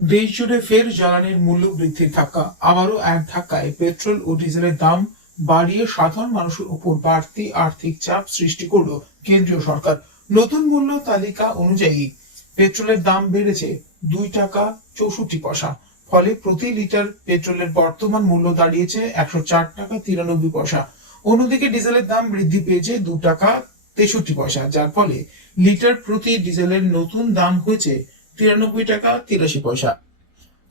দেশ জুড়ে ফের জ্বালানির মূল্য বৃদ্ধির ধাক্কা। আবারও এক ধাক্কায় পেট্রোল ও ডিজেলের দাম বাড়িয়ে সাধারণ মানুষের উপর বাড়তি আর্থিক চাপ সৃষ্টি করল কেন্দ্রীয় সরকার। নতুন মূল্য তালিকা অনুযায়ী পেট্রোলের দাম বেড়েছে 2 টাকা 64 পয়সা। ফলে প্রতি লিটার পেট্রোলের বর্তমান মূল্য দাঁড়িয়েছে 104 টাকা 93 পয়সা। অন্যদিকে ডিজেলের দাম বৃদ্ধি পেয়েছে 2 টাকা 63 পয়সা, যার ফলে লিটার প্রতি ডিজেলের নতুন দাম হয়েছে 93 টাকা 83 পয়সা।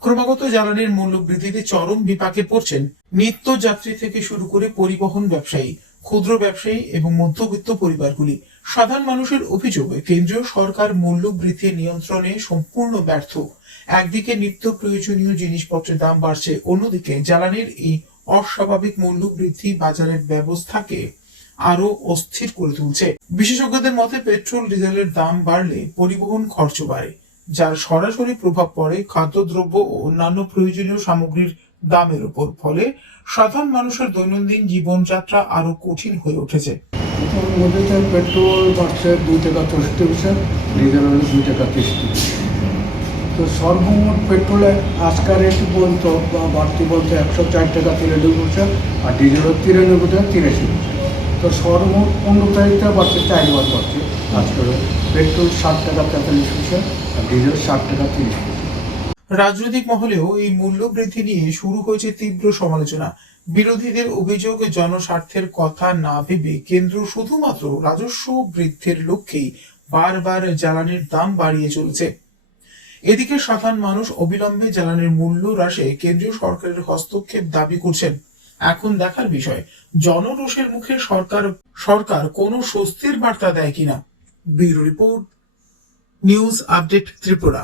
ক্রমাগত জ্বালানির মূল্য বৃদ্ধিতে চরম বিপাকে পড়ছেন নিত্যযাত্রী থেকে শুরু করে পরিবহন ব্যবসায়ী, ক্ষুদ্র ব্যবসায়ী এবং মধ্যবিত্ত পরিবারগুলি। সাধারণ মানুষের অভিযোগ, কেন্দ্রীয় সরকার মূল্য বৃদ্ধি নিয়ন্ত্রণে সম্পূর্ণ ব্যর্থ। একদিকে নিত্য প্রয়োজনীয় জিনিসপত্রের দাম বাড়ছে, অন্যদিকে জ্বালানির এই অস্বাভাবিক মূল্য বৃদ্ধি বাজারের ব্যবস্থাকে আরো অস্থির করে তুলছে। বিশেষজ্ঞদের মতে পেট্রোল ডিজেলের দাম বাড়লে পরিবহন খরচ বাড়ে, যার সরাসরি প্রভাব পড়ে খাদ্যদ্রব্য ও অন্যান্য প্রয়োজনীয় সামগ্রীর দামের উপর। ফলে সাধারণ মানুষের দৈনন্দিন জীবনযাত্রা আরো কঠিন হয়ে উঠেছে। পেট্রোল বাড়ছে 2 টাকা 64 পয়সা, ডিজেল হলো 2 টাকা 63। তো সর্বমোট পেট্রোলে আজকাল রেট বলতো বাড়তি বলতে 104 টাকা 93 পয়সা, আর ডিজেল হলো 93 টাকা 83। তো সর্বমোট 15 তারিখটা বাড়ছে, 4বার বাড়ছে। আজকাল পেট্রোল 60 টাকা 45 পয়সা আর ডিজেল 60 টাকা 30 পয়সা। রাজনৈতিক মহলেও এই মূল্য বৃদ্ধি নিয়ে শুরু হয়েছে তীব্র সমালোচনা। বিরোধীদের অভিযোগ, জনস্বার্থের কথা না ভেবে কেন্দ্র শুধুমাত্র রাজস্ব বৃদ্ধির লক্ষ্যেই বারবার জ্বালানির দাম বাড়িয়ে চলছে। এদিকে সাধারণ মানুষ অবিলম্বে জ্বালানির মূল্য হ্রাসে কেন্দ্রীয় সরকারের হস্তক্ষেপ দাবি করছেন। এখন দেখার বিষয়, জনরোষের মুখে সরকার কোনো স্বস্তির বার্তা দেয় কিনা। Bureau report, news update Tripura.